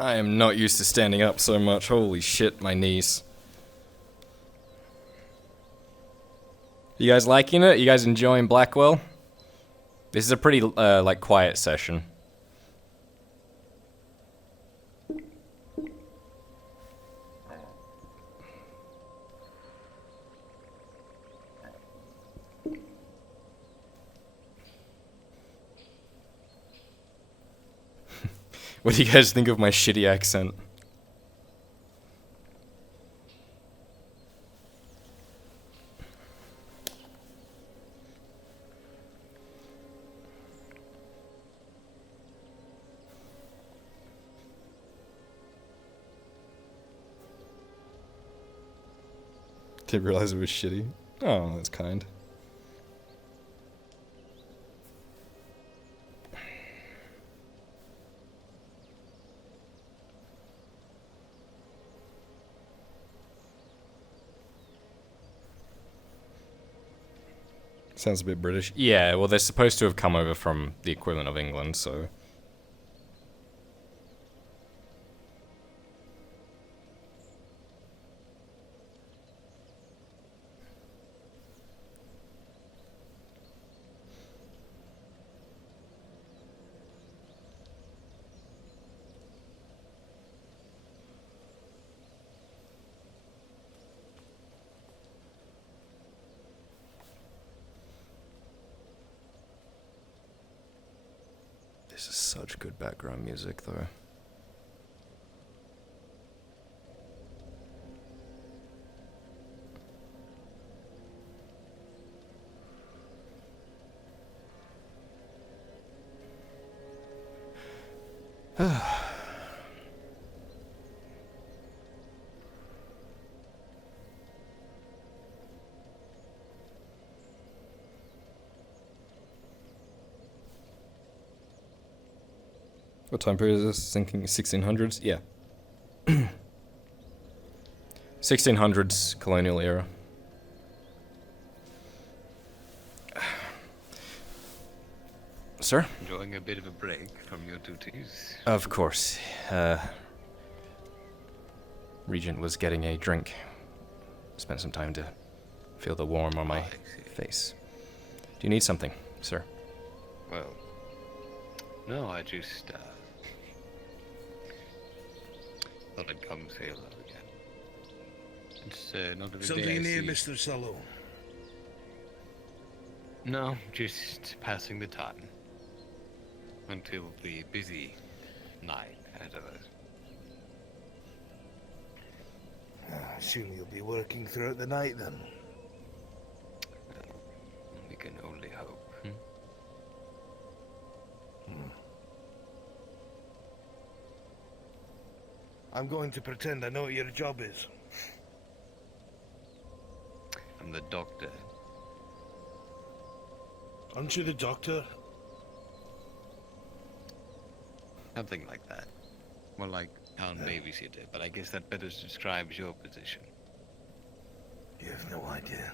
I am not used to standing up so much. Holy shit, my knees. You guys liking it? You guys enjoying Blackwell? This is a pretty, like, quiet session. What do you guys think of my shitty accent? Didn't realize it was shitty. Oh, that's kind. Sounds a bit British. Yeah, well, they're supposed to have come over from the equivalent of England, so... This is such good background music, though. What time period is this? Thinking 1600s? Yeah. 1600s, colonial era. Sir? Enjoying a bit of a break from your duties? Of course. Regent was getting a drink. Spent some time to feel the warmth on my face. Do you need something, sir? Well, no, I just thought I'd come say hello again. It's not every day Something I new, see... Mr. Sallow? No, just passing the time. Until the busy night ahead of us. I assume you'll be working throughout the night then. We can only hope. I'm going to pretend I know what your job is. I'm the doctor. Aren't you the doctor? Something like that. More like town babysitter, but I guess that better describes your position. You have no idea.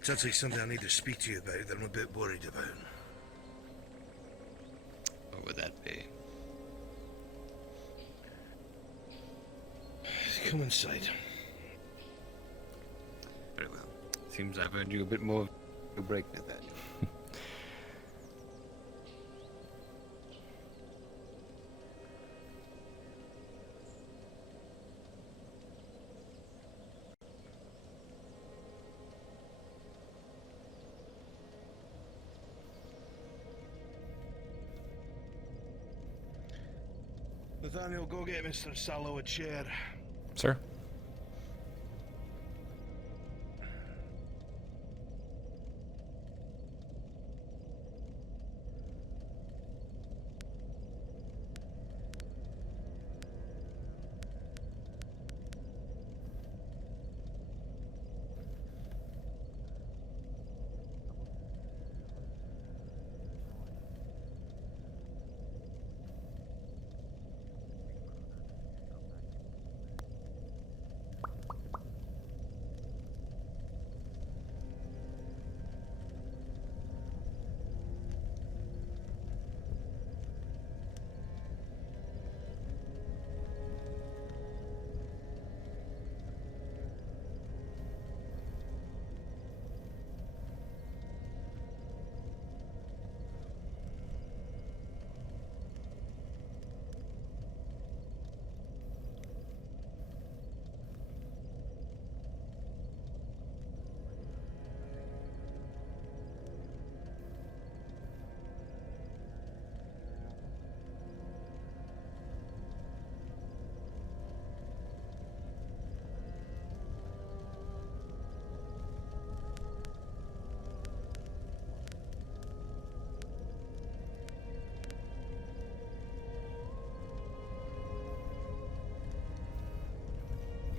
It's actually something I need to speak to you about that I'm a bit worried about. What would that be? Come inside. Very well. Seems I've earned you a bit more of a break, Nathaniel. Nathaniel, go get Mr. Sallow a chair. Sir?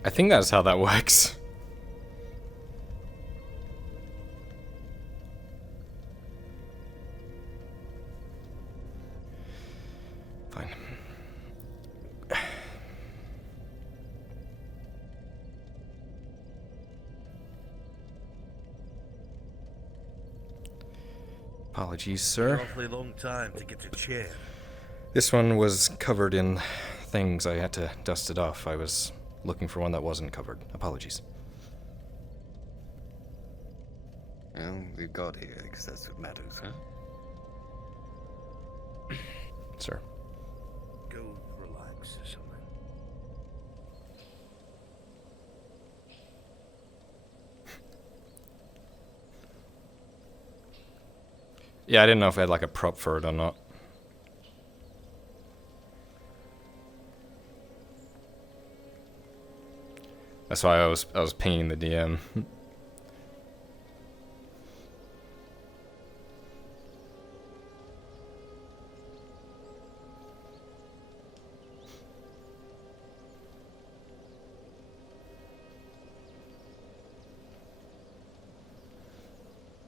I think that's how that works. Fine. Apologies, sir. Awfully long time to get a chair. This one was covered in things. I had to dust it off. I was looking for one that wasn't covered. Apologies. Well, we've got here because that's what matters, huh? Sir. Go relax or something. Yeah, I didn't know if I had like a prop for it or not. That's why I was pinging the DM.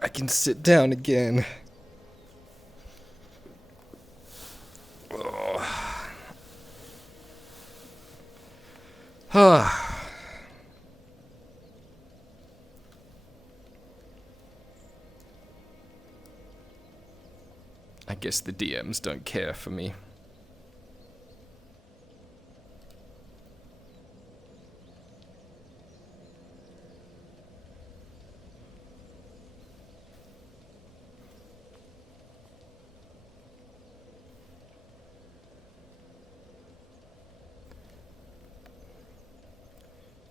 I can sit down again. I guess the DMs don't care for me.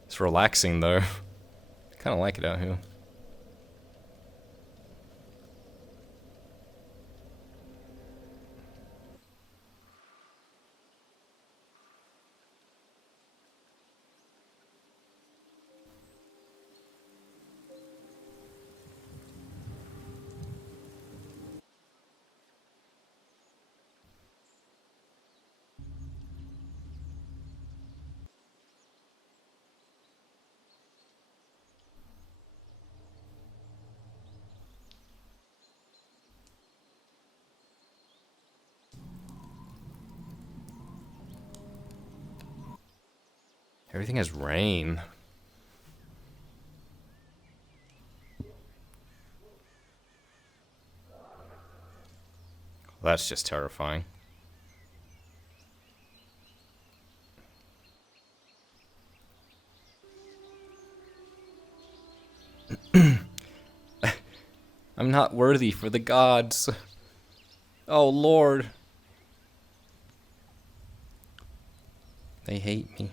It's relaxing though. Kind of like it out here. Everything has rain. Well, that's just terrifying. I'm not worthy for the gods. Oh, Lord. They hate me.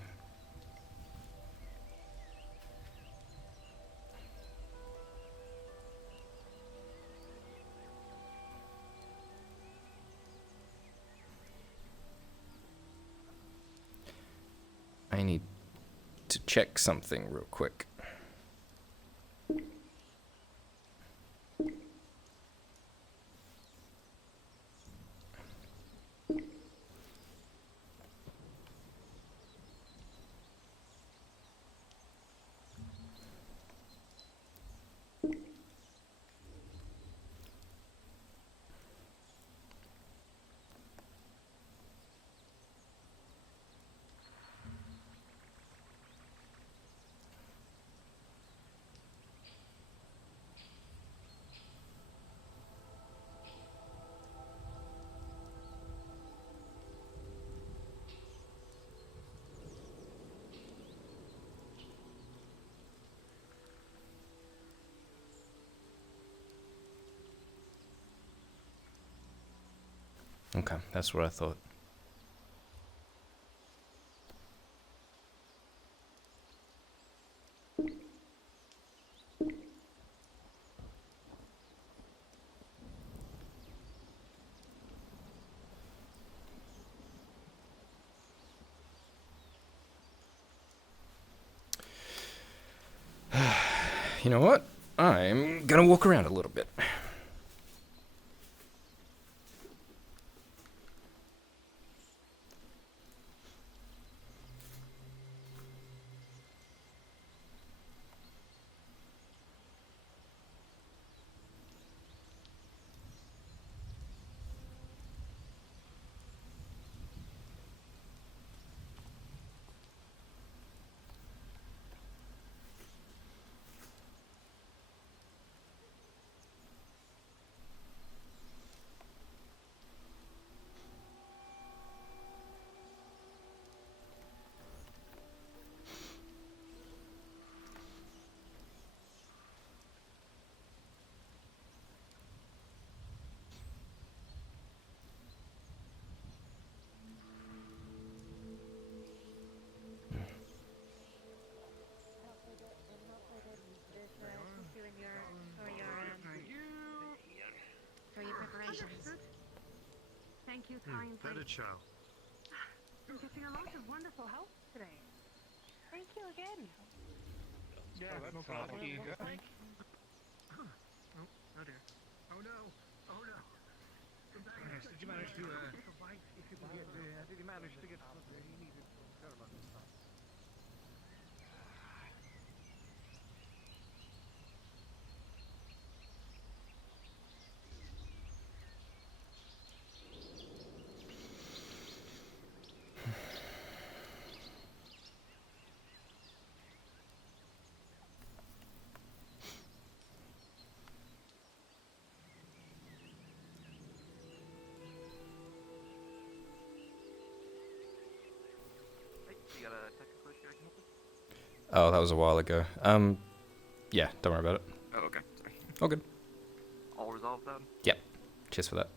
I need to check something real quick. Okay, that's what I thought. You know what? I'm gonna walk around a little bit. kind Better place. chow. I'm getting a lot of wonderful help today. Thank you again. Yeah, no problem. You go. Oh dear. Oh no. Oh no. Did you manage to Did you manage to get where he needed? You got a technical issue I can help with? Oh, that was a while ago. Yeah, don't worry about it. Oh, okay. Sorry. All good. All resolved then? Yep. Cheers for that.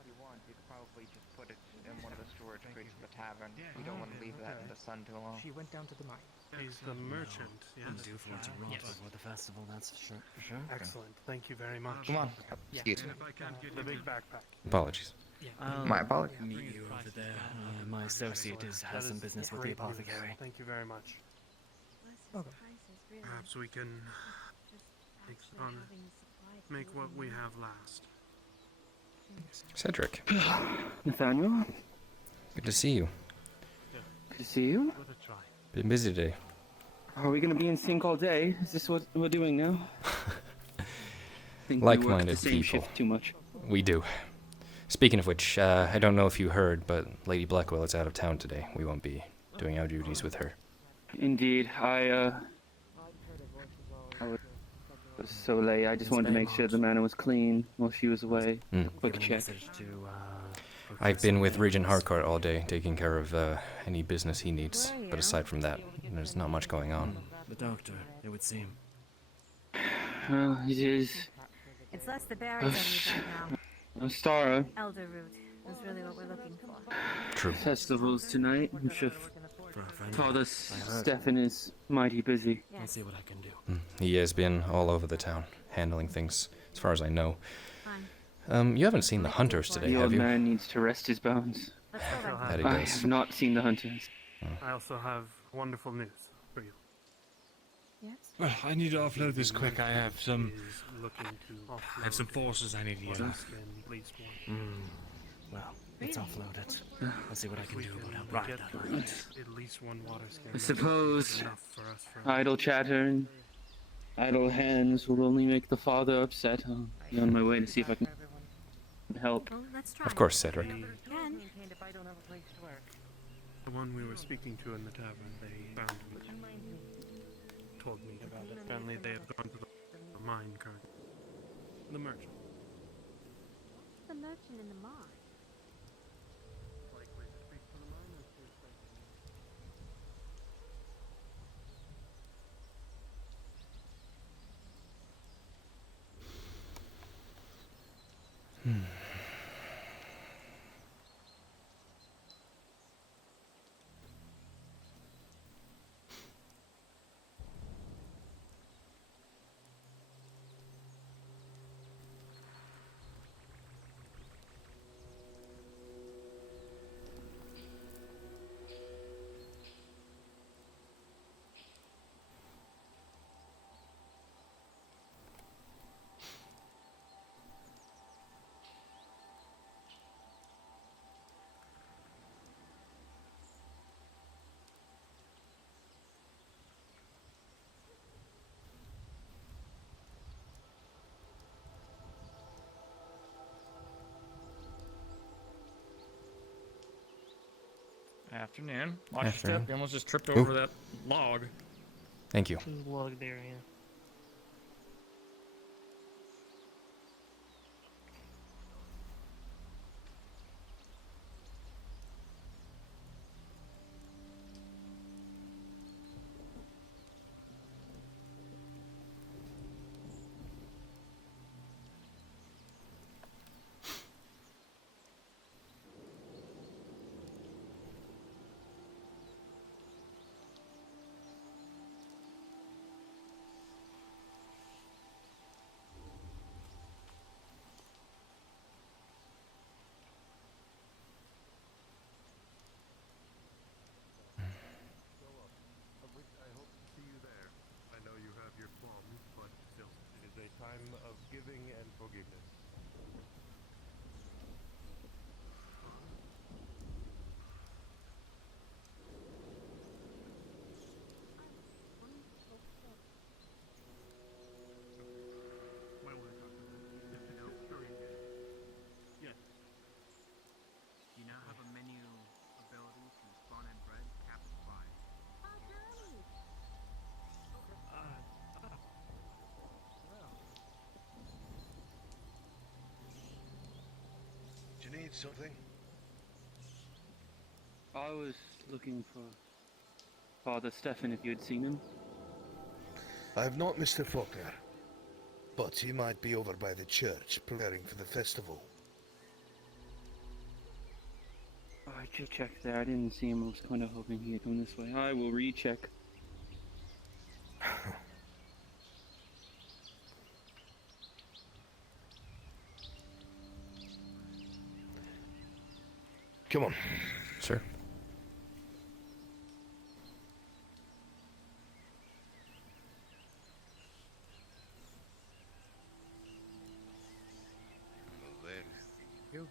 If you want, you could probably just put it in one of the storage crates of the tavern. We don't want to leave that in the sun too long. She went down to the mine. He's the merchant, yes. Due for it to rot before the festival, that's for sure. Excellent. Thank you very much. Come on. Yeah. Excuse me. If I can't get the big backpack. Apologies. My apologies. Meet you over there. My associate has some business with the Great news. apothecary. Thank you very much. Okay. Perhaps we can make what we have last. Cedric, Nathaniel, good to see you. good to see you. Been busy today. Are we going to be in sync all day? Is this what we're doing now? Think we work Like-minded the same people. shift too much. We do. Speaking of which, I don't know if you heard, but Lady Blackwell is out of town today. We won't be doing our duties with her. Indeed, I was so late. I just wanted to make sure the manor was clean while she was away. Quick Given a check. message to, I've been with Regent Harcourt all day, taking care of any business he needs. Where are But you? aside from that, there's not much going on. the doctor, it would seem. Well, it is. It's less the berries I need right now. Ostara. Elder root is really what we're looking for. True. Festivals tonight. I'm sure For a friend. Father I heard. Stefan is mighty busy. I'll Yes, see what I can do. He has been all over the town, handling things, as far as I know. fine. You haven't seen the hunters today, The have old you? man needs to rest his bones. Let's go then. That he I does. have not seen the hunters. I also have wonderful news for you. Yes? Well, I need to offload this quick. I have some Is looking to I have some forces I need to use. at least one. Well, let's offload it. I'll see what I can We do can about helping get get that right. at least one water skin. I suppose Enough for us for idle chatter and idle hands will only make the father upset. I'll be on my way to see if I can help. Well, let's try. Of course, Cedric. Ken? the one we were speaking to in the tavern. They found me. Told me about it. Apparently they have gone to the mine currently. The merchant. The merchant in the mine. Likely to speak to the miners to Afternoon. Watch your Afternoon. step. You almost just tripped Ooh. over that log. Thank you. Log there, yeah. I hope to see you there. I know you have your qualms, but still, it is a time of giving and forgiveness. Might want to talk to them. No, sure you can. Yes. Do you now have a menu ability to spawn in bread capped at 5? Do you need something? I was looking for Father Stefan, if you had seen him. I have not, Mr. Faulkner. But he might be over by the church, preparing for the festival. I should check there. I didn't see him. I was kind of hoping he had come this way. I will recheck. Come on. Sure. Well, there's you.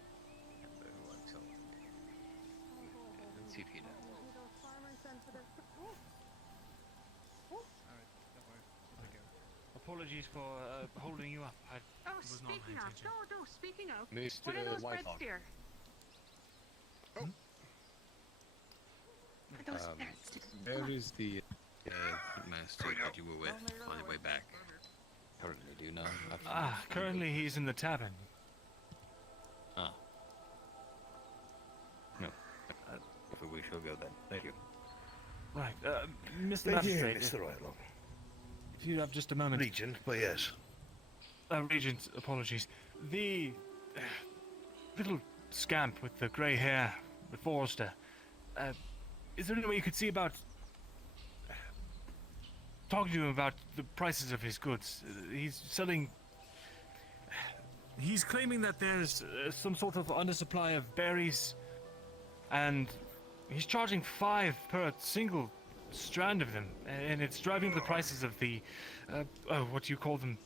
Excellent. Let's see if he does. Alright, don't worry. It's okay. Apologies for holding you up. Oh, was not my speaking of, intention. no, speaking of, Mr. what are those breads, Whitehawk. dear? What are those Um, breads, dear? Where is the master that you were with on your way back? Currently, do you know? Currently he's in the tavern. Ah. No. We shall go then. Thank you. Right, Mr. Thank you, Magistrate, Mr. Whitehawk. if you have just a moment. Regent, but yes. Regent, apologies. The little scamp with the grey hair, the Forrester. Is there any way you could see about talking to him about the prices of his goods? He's selling. He's claiming that there's some sort of undersupply of berries, and he's charging 5 per single strand of them, and it's driving up the prices of the, what do you call them?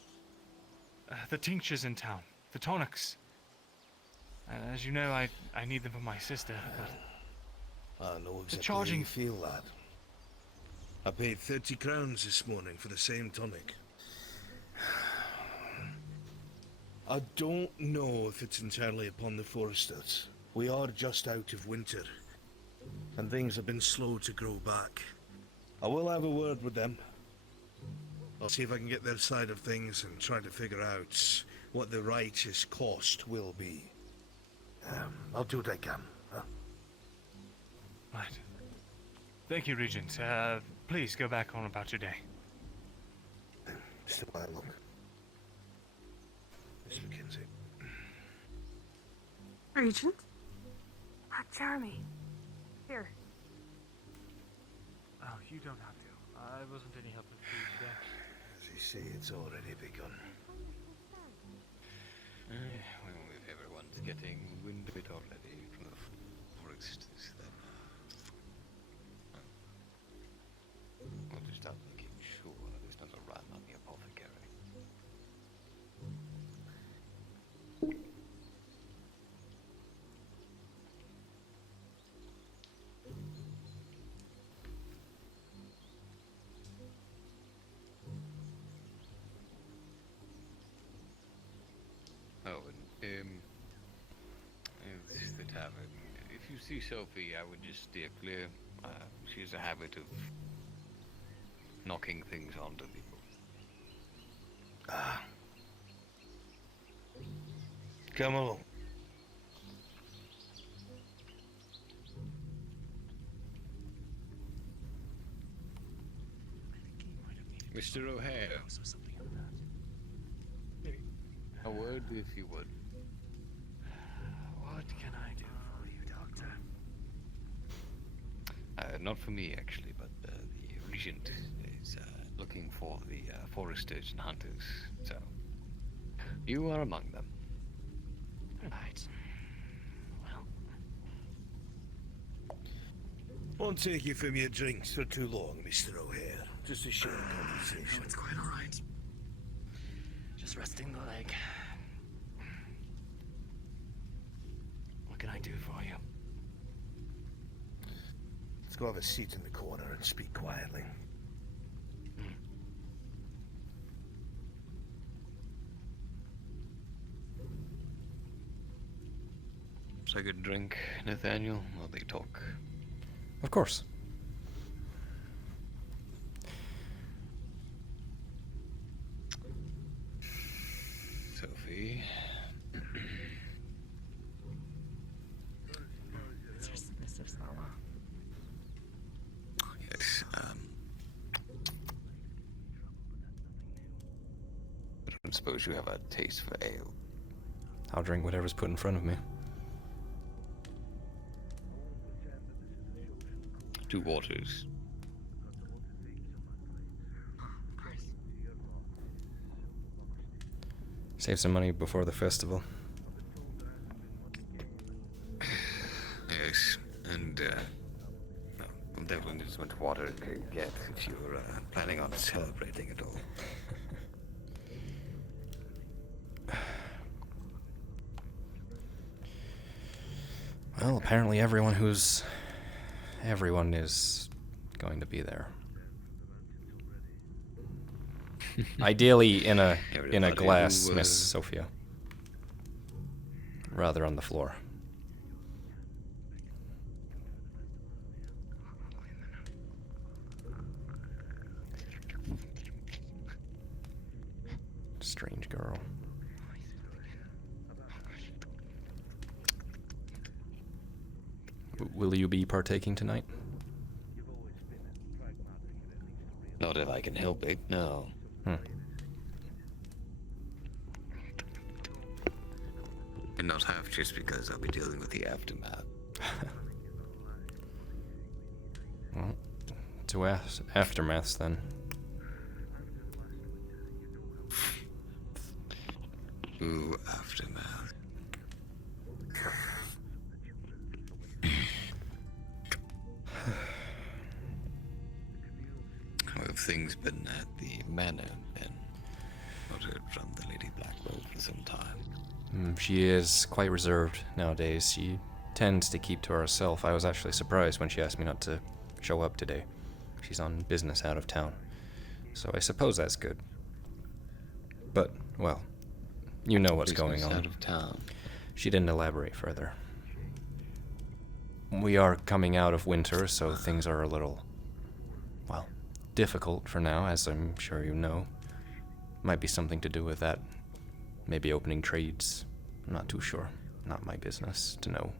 The tinctures in town, the tonics. As you know, I need them for my sister, but I know exactly charging- how you feel, lad. I paid 30 crowns this morning for the same tonic. I don't know if it's entirely upon the Foresters. We are just out of winter, and things have been slow to grow back. I will have a word with them. I'll see if I can get their side of things and try to figure out what the righteous cost will be. I'll do what I can. right. Thank you, Regent. Please go back on about your day. Mr. Whitehawk. Miss Mackenzie. Regent? Jeremy. Here. Oh, you don't have to. I wasn't any help to you today. As you see, it's already begun. Well, if everyone's getting wind of it already from the forest, then I'll just start making sure there's not a run on the apothecary. Oh, and this is the tavern. If you see Sophie, I would just steer clear. She has a habit of knocking things onto people. Ah. Come along. Mr. O'Hare. A word, if you would. What can I do for you, Doctor? Not for me, actually, but the regent is looking for the foresters and hunters. So, you are among them. Right. Well, Won't take you from your drinks for too long, Mr. O'Hare. Just a short no, conversation. it's quite all right. Just resting the leg. What can I do for you? Let's go have a seat in the corner and speak quietly. So good drink, Nathaniel, while they talk. Of course. Sophie. It's your submissive Salem. Yes, I don't suppose you have a taste for ale. I'll drink whatever's put in front of me. 2 waters. Save some money before the festival. Yes, and well, definitely need as much water as you can get if you're planning on celebrating at all. Well, apparently everyone is going to be there. Ideally in a Everybody glass, who, Miss Sophia. Rather on the floor. Strange girl. Will you be partaking tonight? Not if I can help it, no. And not half just because I'll be dealing with the aftermath. Well, to aftermaths then. Ooh, aftermath. How have things been at the manor, then? Not heard from the Lady Blackwell for some time. She is quite reserved nowadays. She tends to keep to herself. I was actually surprised when she asked me not to show up today. She's on business out of town. So I suppose that's good. But, well, you know what's going Business on. out of town. She didn't elaborate further. We are coming out of winter, so things are a little, well, difficult for now, as I'm sure you know. Might be something to do with that. Maybe opening trades. I'm not too sure. Not my business to know.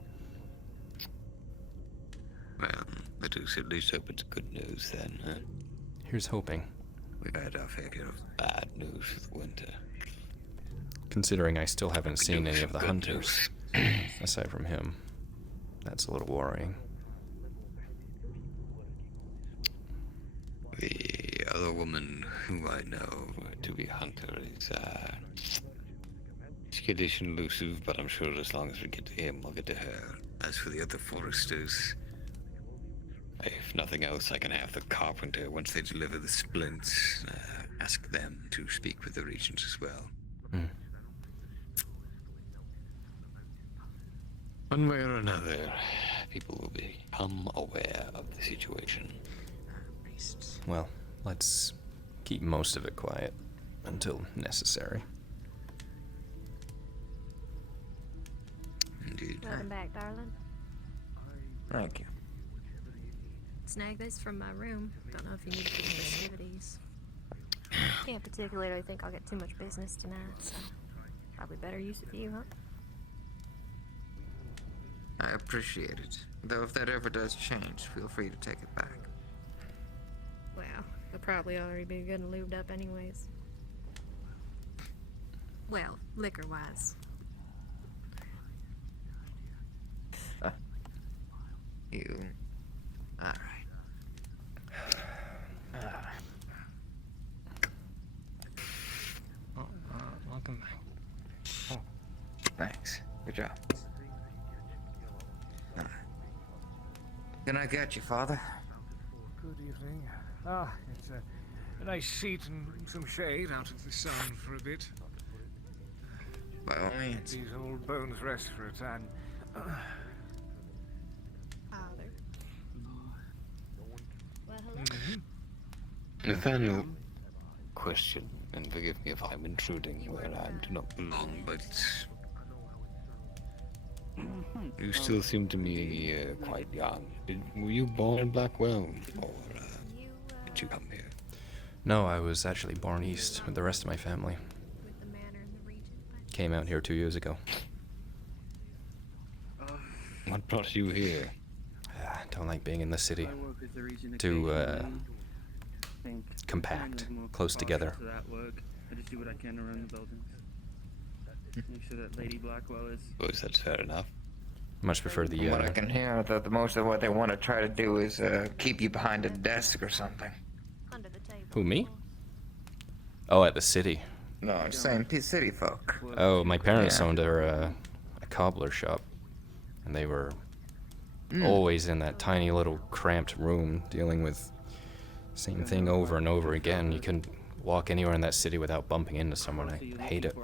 Well, that is at least hope it's good news then, huh? Here's hoping. We've had our fair share of bad news for the winter. Considering I still haven't We seen do any some of the good hunters, aside from him. That's a little worrying. The other woman who I know to be hunter is skittish and elusive, but I'm sure as long as we get to him, we'll get to her. As for the other foresters, if nothing else, I can have the carpenter, once they deliver the splints, ask them to speak with the regent as well. One way or another, people will become aware of the situation. Well, let's keep most of it quiet until necessary. Indeed. Welcome back, darling. Thank you. Snag this from my room. Don't know if you need it for festivities. Can't particularly think I'll get too much business tonight, so probably better use it for you, huh? I appreciate it. Though if that ever does change, feel free to take it back. Well, you'll probably already be good and lubed up anyways. Well, liquor-wise. You... Alright. Welcome back. Oh. Thanks. Good job. Can I get you, Father? Good evening. It's a nice seat and some shade out of the sun for a bit. By all means. These old bones rest for a time. Father. Well, hello. Nathaniel, question, and forgive me if I'm intruding where I do not belong, but you still seem to me quite young. Were you born in Blackwell, or did you come here? No, I was actually born east with the rest of my family. Came out here 2 years ago. What brought you here? Don't like being in the city. Too, compact, close together. I just do what I can around the buildings. Make sure that Lady Blackwell is... Suppose that's fair enough. Much prefer the, From what I can hear, the most of what they want to try to do is keep you behind a desk or something. Who, me? Oh, at the city. No, I'm saying city folk. Oh, my parents owned a cobbler shop. And they were always in that tiny little cramped room dealing with same thing over and over again. You couldn't walk anywhere in that city without bumping into someone. I hate it.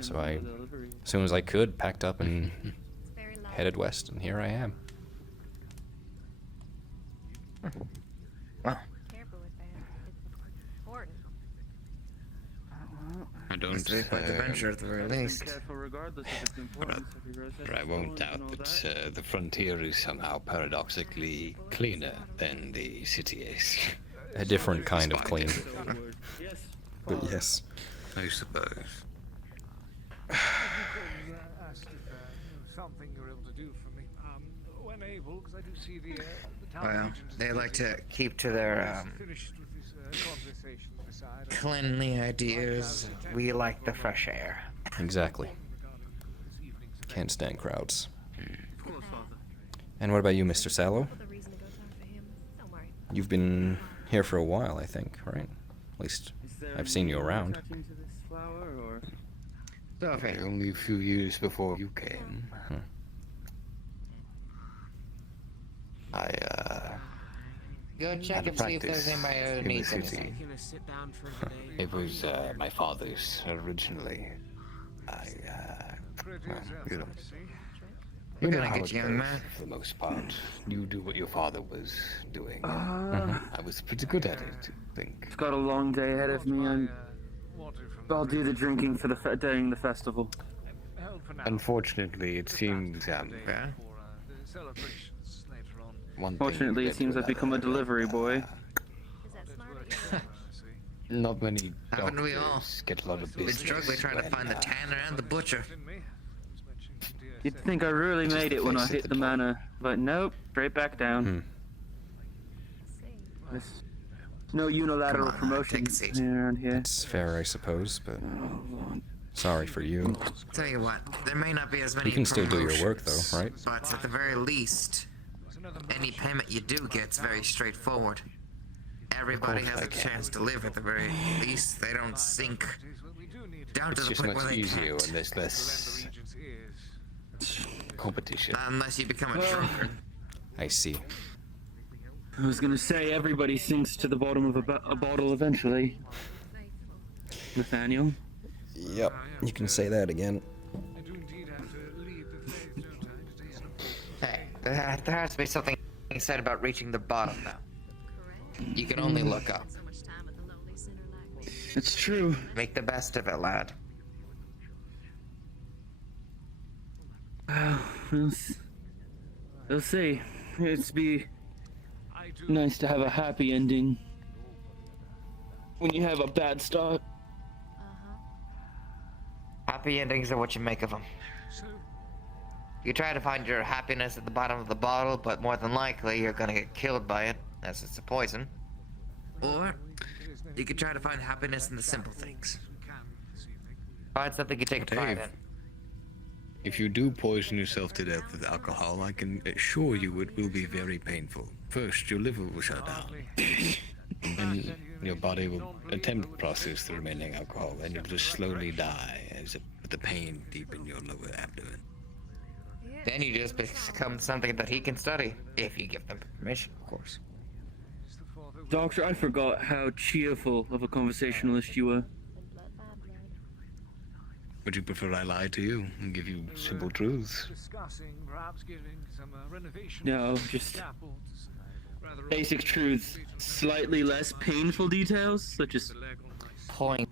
So I, as soon as I could, packed up and headed west, and here I am. Wow. I don't. Quite the venture at the very least. But I won't doubt that the frontier is somehow paradoxically cleaner than the city is. A different kind of clean. But yes. I suppose. Something you're able to do for me. When able, because I do see the Well, they like to keep to their cleanly ideas. We like the fresh air. Exactly. Can't stand crowds. And what about you, Mr. Sallow? You've been here for a while, I think, right? At least I've seen you around. Only a few years before you came. Go check and see if there's anybody who needs anything. It was my father's originally. You know how it goes, for the most part. You do what your father was doing. I was pretty good at it, I think. I've got a long day ahead of me. I'll do the drinking for during the festival. Unfortunately, it seems Fortunately, it seems I've become a delivery boy. Not many Haven't we all? get a lot of Been business. struggling trying to find the tanner and the butcher. You'd think I really made it when I hit the manor, but nope, straight back down. There's no unilateral promotions around here. It's fair, I suppose, but sorry for you. Tell you what, there may not be as many You can still do your work, though, right? But at the very least, any payment you do get's very straightforward. Everybody has a chance to live at the very least. They don't sink down to It's the just point much where they easier can't. when there's less competition. Unless you become a drunkard. I see. I was gonna say everybody sinks to the bottom of a bottle eventually. Nathaniel? Yep, you can say that again. Hey, there has to be something said about reaching the bottom now. You can only look up. It's true. Make the best of it, lad. They'll say it'd be nice to have a happy ending when you have a bad start. Happy endings are what you make of them. You try to find your happiness at the bottom of the bottle, but more than likely you're gonna get killed by it, as it's a poison. Or you could try to find happiness in the simple things. Find something you take pride in. If you do poison yourself to death with alcohol, I can assure you it will be very painful. First, your liver will shut down. And your body will attempt to process the remaining alcohol, and you'll just slowly die with the pain deep in your lower abdomen. Then you just become something that he can study, if you give them permission, of course. Doctor, I forgot how cheerful of a conversationalist you were. Would you prefer I lie to you and give you simple truths? No, just basic truths. Slightly less painful details, such as... Point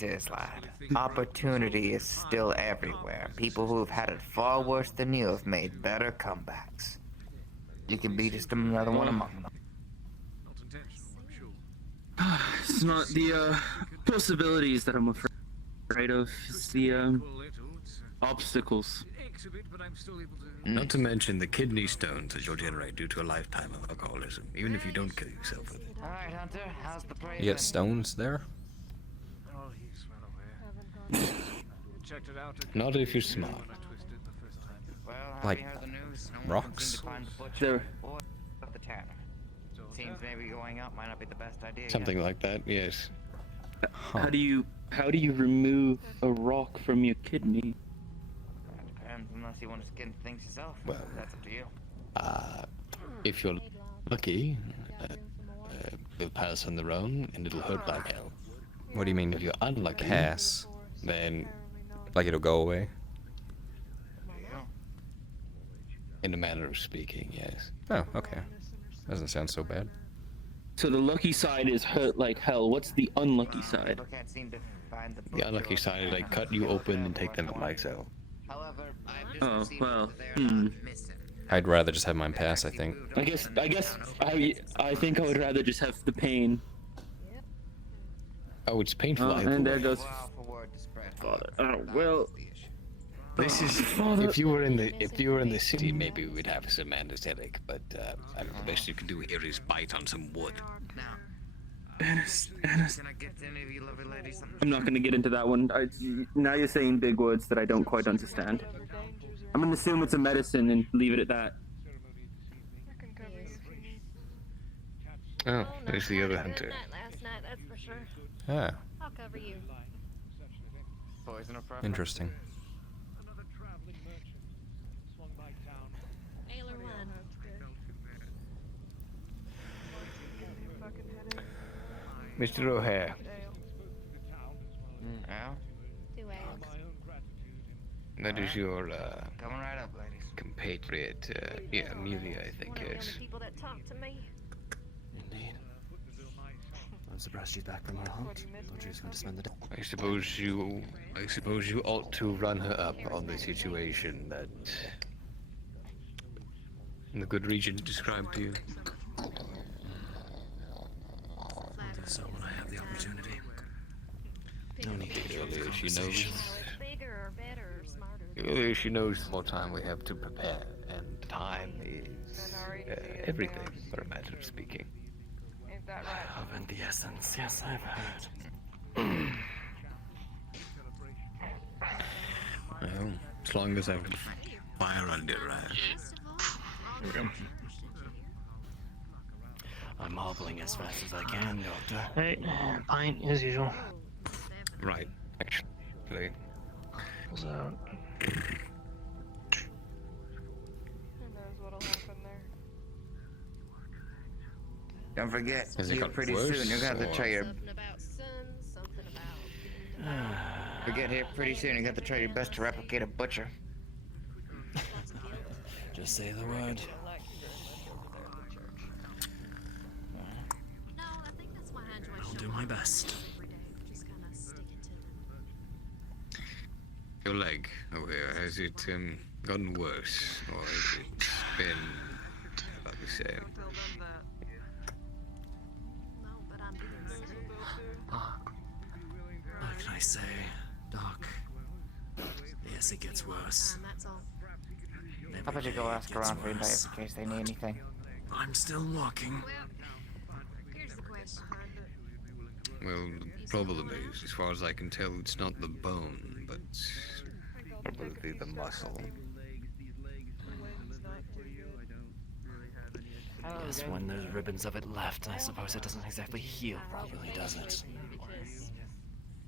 is, lad. Opportunity is still everywhere. People who have had it far worse than you have made better comebacks. You can be just another one among them. It's not the possibilities that I'm afraid of. It's the obstacles. Not to mention the kidney stones that you'll generate due to a lifetime of alcoholism, even if you don't kill yourself with it. Alright, Hunter, how's the praise? You get stones there? Not if you're smart. Well, Like rocks? They're... The Tavern. Seems maybe going up might not be the best idea. Something like that, yes. How do you remove a rock from your kidney? Depends, unless you want to skin things yourself. Well, that's up to you. If you're lucky, you'll pass on their own, and it'll hurt like hell. What do you mean? If you're unlucky, Pass? then Like it'll go away? in a manner of speaking, yes. Oh, okay. Doesn't sound so bad. So the lucky side is hurt like hell. What's the unlucky side? Can't seem to find The unlucky side is they cut you open and take them to my cell. However, Oh, well, I'd rather just have mine pass, I think. I guess I think I would rather just have the pain. Oh, it's painful. And there goes Father. Oh, well, This is if you were in the city, maybe we'd have some anesthetic, but I don't know, the best you can do here is bite on some wood. I'm not gonna get into that one. Now you're saying big words that I don't quite understand. I'm gonna assume it's a medicine and leave it at that. Oh, there's the other hunter. Last night, that's for sure. Ah, I'll cover you. interesting. Ale or wine? Mr. O'Hare. Yeah? 2 ales. That is your Coming right up, ladies. compatriot, yeah, Amelia, I think, One of the yes. only people that talk to me. Indeed. I'm surprised she's back from her hunt. Thought she was going to spend the day. I suppose you ought to run her up on the situation that the good regent described to you. So when I have the opportunity. No need to the earlier she knows. Bigger or better or smarter. The earlier she knows, the more time we have to prepare, and time is everything, for a matter of speaking. Love and the essence, yes, I've heard. Well, as long as I've fire under, right? I'm hobbling as fast as I can, Doctor. Hey, pint as usual. Right, actually. So, Don't forget, Has it got pretty worse, soon you're gonna have to or- try your. Something about sun, something about. Forget here pretty soon you're gonna have to try your best to replicate a butcher. Just say the word. No, I think that's why I enjoy I'll do my best. every day. Just kind of sticking to it. Your leg over here, has it gotten worse, or is it been about the same. No, but I'm being serious. What can I say, Doc? Yes, it gets worse. That's all. How about you go ask around for anybody in case they need anything? I'm still walking. Well, here's the question. Well, the problem is, as far as I can tell, it's not the bone, but probably the muscle. Yes, when there's ribbons of it left, I suppose it doesn't exactly heal properly, does it?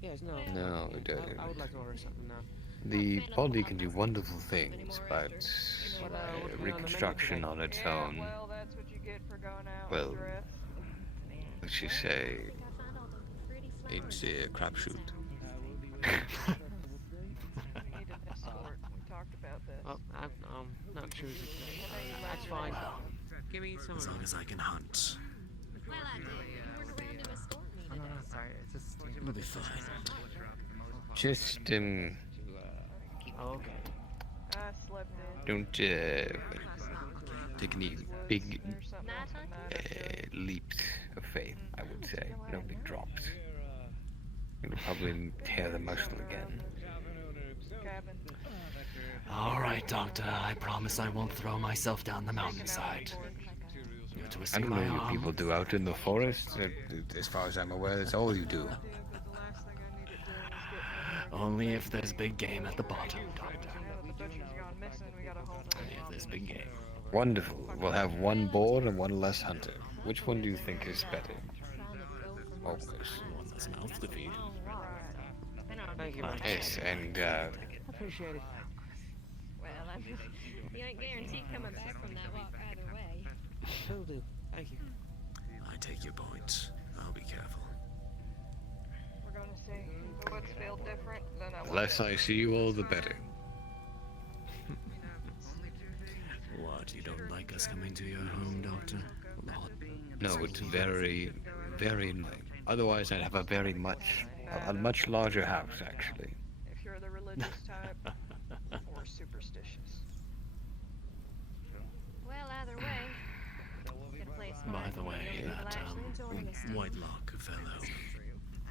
Yes, no. No, it doesn't. I would like to order something now. The body can do wonderful things, but reconstruction on its own, Well, that's what you get for going out well, dressed. let's just say, it's a crapshoot. We need an escort. We talked about this. Oh, I'm not sure. That's fine. Give me some. As long as I can hunt, Well, I did. You weren't around to escort me today. Sorry, it's just. it'll be fine. Just, Oh, okay. I slept in. don't, take any big, There's something else at night. leaps of faith, I would say. No big drops. You'll probably tear the muscle again. Cabin. All right, Doctor. I promise I won't throw myself down the mountainside. You're I twisting don't know my what you arm. people do out in the forest. As far as I'm aware, that's all you do. The last thing I needed to is get Only if there's big game at the bottom, Doctor. the butcher's gone missing. We got a whole Only if there's big game. Wonderful. We'll have one boar and one less hunter. Which one do you think is better? Always. One that's mouth to feed. Thank you, man. Yes, and Appreciate it. Well, you ain't guaranteed coming back from that walk either way. Will do. Thank you. I take your point. I'll be careful. We're going to see. The woods feel different than I the less I see you all, the better. What, you don't like us coming to your home, Doctor? No, it's very, very annoying. Otherwise, I'd have a much larger house, actually. If you're the religious type or superstitious. Well, either way, get a place By the way, that actually enjoying this stuff. Whitelock fellow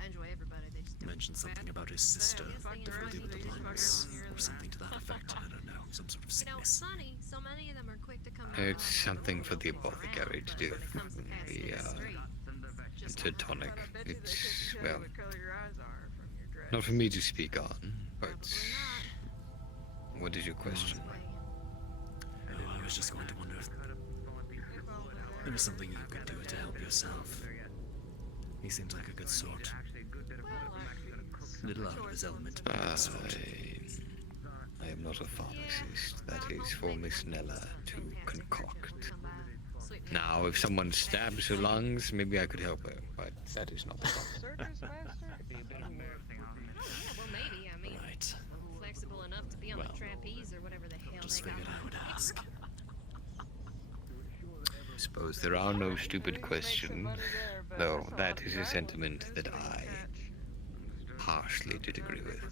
I enjoy everybody. They just mentioned something about his sister, difficulty with the blindness, or something to that effect. I don't know, some sort of You know, sickness. funny. So many of them are quick to come. It's something for the apothecary to do. It's a tonic. It's, well, not for me to speak on, but what is your question? Oh, I was just going to wonder if there was something you could do to help yourself. He seems like a good sort. Little out of his element, but a good sort. I am not a pharmacist. That is for Miss Nella to concoct. Now, if someone stabs her lungs, maybe I could help her, but that is not the problem. Circus master? Yeah, well, maybe. I mean, Right. flexible enough to be on the trapeze or whatever the hell Just they got. figured I would ask. I suppose there are no stupid questions, though that is a sentiment that I partially did agree with.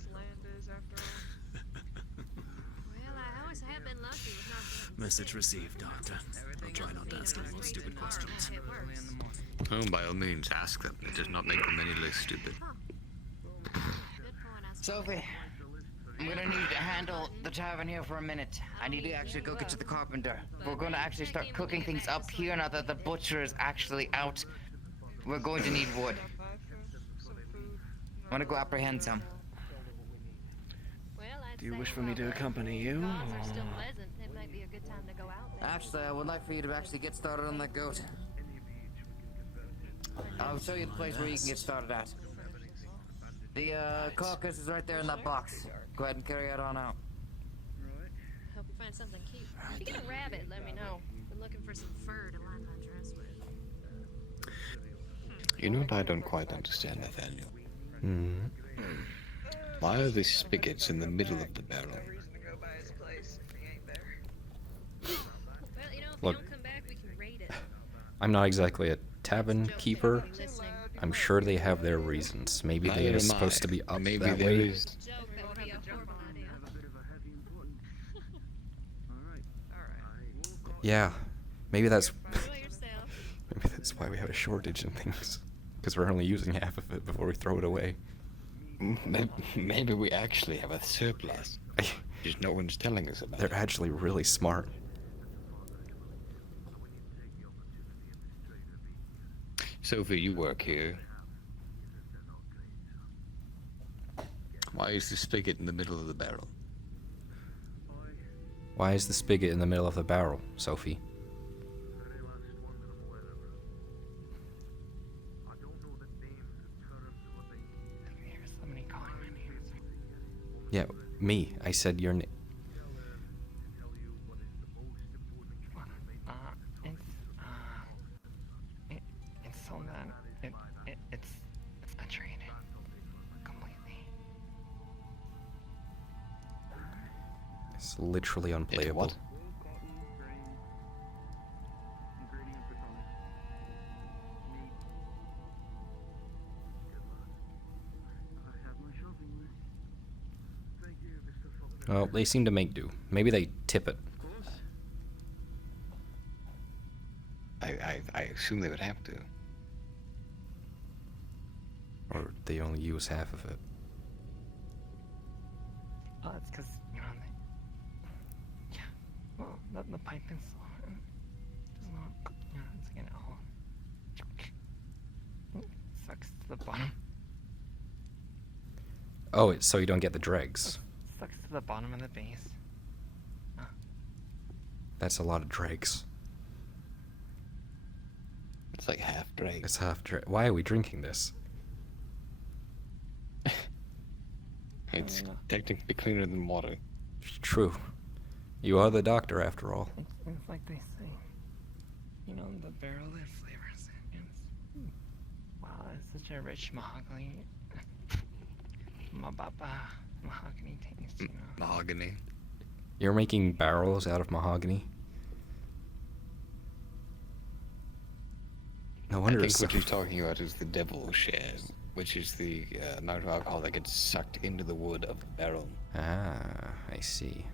Well, I always have been lucky with not getting Message received, Doctor. I'll try not to ask any more stupid questions. it worse. Oh, by all means, ask them. It does not make them any less stupid. Good point, I suppose. Sophie, I'm gonna need you to handle the tavern here for a minute. I need to actually go get to the carpenter. We're gonna actually start cooking things up here now that the butcher is actually out. We're going to need wood. I'm gonna go apprehend some. Well, I'd Do you say wish for me to while accompany you? the odds are still pleasant, it might be a good time to go out there. Actually, I would like for you to actually get started on that goat. I'll show you the place where you can get started at. The carcass is right there in that box. Go ahead and carry it on out. Hope you find something cute. If you get a rabbit, let me know. Been looking for some fur to line my dress with. You know what I don't quite understand, Nathaniel? Why are the spigots in the middle of the barrel? Well, you know, if Look. you don't come back, we can raid it. I'm not exactly a tavern keeper. Listening. I'm sure they have their reasons. Maybe they Neither are am supposed I. to be up Maybe that there way. is. Joke, that would be a horrible idea. Yeah, maybe that's Enjoy yourself. maybe that's why we have a shortage in things, because we're only using half of it before we throw it away. Maybe we actually have a surplus. Just no one's telling us about They're it. actually really smart. Sophie, you work here. Why is the spigot in the middle of the barrel? Why is the spigot in the middle of the barrel, Sophie? There's somebody calling my name. Yeah, me. I said your name. It's so that it's saturated completely. It's literally unplayable. What? Well, they seem to make do. Maybe they tip it. I assume they would have to. Or they only use half of it. Oh, it's because, you know, yeah, well, the pipe is, does not, you know, it's like an L. It sucks to the bottom. Oh, it's so you don't get the dregs. Sucks to the bottom of the base. That's a lot of dregs. It's like half drag. It's half dreg. Why are we drinking this? It's technically cleaner than water. True. You are the doctor, after all. It's like they say, you know, the barrel that flavors it. Wow, it's such a rich mahogany. Mahogany taste, you know. Mahogany. You're making barrels out of mahogany? No wonder I it's think so... what you're talking about is the devil share, which is the amount of alcohol that gets sucked into the wood of the barrel. Ah, I see.